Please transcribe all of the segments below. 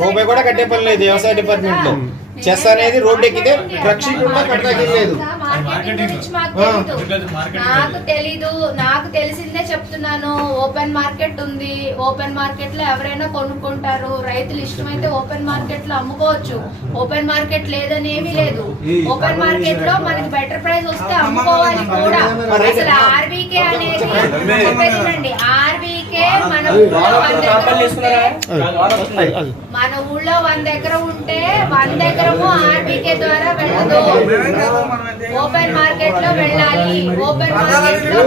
రూపాయి కూడా కట్టే పని లేదు వ్యవసాయ డిపార్ట్మెంట్ లో. చెస్ అనేది రోడ్డు ఎక్కితే ట్రక్ షీట్ ఉన్నా కట్టలేదు. నాకు తెలీదు, నాకు తెలిసిందే చెప్తున్నాను. ఓపెన్ మార్కెట్ ఉంది, ఓపెన్ మార్కెట్ లో ఎవరైనా కొనుక్కుంటారు. రైతులు ఇష్టమైతే ఓపెన్ మార్కెట్ లో అమ్ముకోవచ్చు. ఓపెన్ మార్కెట్ లేదని ఏమీ లేదు. ఓపెన్ మార్కెట్ లో మనకి బెటర్ ప్రైస్ వస్తే అమ్ముకోవాలి కూడా. అసలు ఆర్బీకే అనేది ఆర్బీకే మన ఊళ్ళో 100 ఎకరం ఉంటే 100 ఎకరము ఆర్బీకే ద్వారా వెళ్ళదు. ఓపెన్ మార్కెట్ లో వెళ్ళాలి. ఓపెన్ మార్కెట్ లో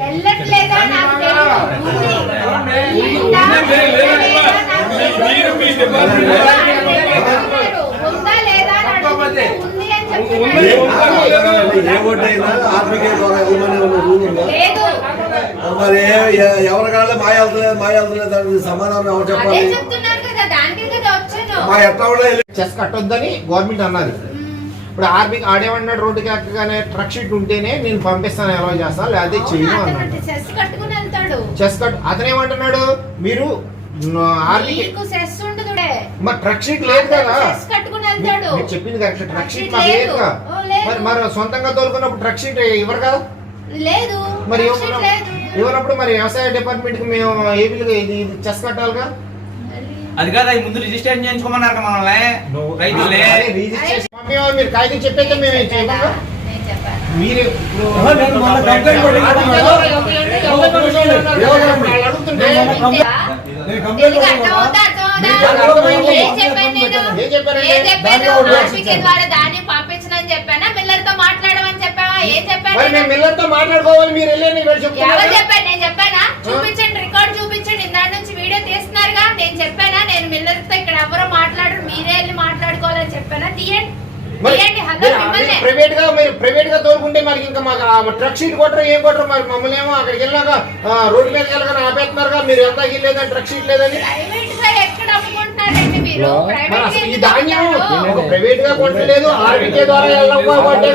వెళ్ళట్లేదా నాకు తెలియదు. ఉందా లేదా ఉంది అని లేదు. మరి ఎవరి కాళ్ళ మాయలుతలేదు సమాధానం ఎవరు చెప్పాలి? చెస్ కట్టొద్దని గవర్నమెంట్ అన్నది. ఇప్పుడు ఆర్బీకి ఆడేమన్నాడు, రోడ్డుకి ఎక్కగానే ట్రక్ షీట్ ఉంటేనే నేను పంపిస్తాను, ఎలా చేస్తాను లేదా చెయ్యను అన్నాడు. చెస్ కట్ అతనేమంటున్నాడు, మీరు మరి ట్రక్ షీట్ లేదు కదా. మీరు చెప్పింది కరెక్ట్, ట్రక్ షీట్ మాకు లేదు కదా. మరి సొంతంగా తోలుకున్నప్పుడు ట్రక్ షీట్ ఇవ్వరు కదా. లేదు మరి ఇవ్వనప్పుడు మరి వ్యవసాయ డిపార్ట్మెంట్ కి మేము ఏపీలుగా ఇది చెస్ కట్టాలిగా. అది కాదు, ముందు రిజిస్ట్రేషన్ చేయించుకోమన్నారు మనల్ని రైతులే. మీరు కాగితం చెప్పేది మేము చేయకుండా మీరు మాట్లాడుకోవాలి. మీరు చెప్పాను, నేను చెప్పానా? చూపించండి, రికార్డ్ చూపించండి. దాని నుంచి వీడియో తీస్తున్నారుగా. నేను చెప్పానా నేను మిల్లర్ తో ఇక్కడ ఎవరో మాట్లాడరు, మీరే వెళ్ళి మాట్లాడుకోవాలని చెప్పానా? తీయండి. ప్రైవేట్ గా తోలుకుంటే మరి ఇంకా మాకు ట్రక్ షీట్ కొట్టరు, ఏం కొట్టరు. మరి మమ్మల్ని ఏమో అక్కడికి వెళ్ళాక రోడ్డు మీద వెళ్ళగానే ఆపేస్తున్నారుగా. మీరు ఎంత లేదని ట్రక్ షీట్ లేదని. ఈ ధాన్యం ప్రైవేట్ గా కొట్టలేదు, ఆర్బీకే ద్వారా వెళ్ళకపోతే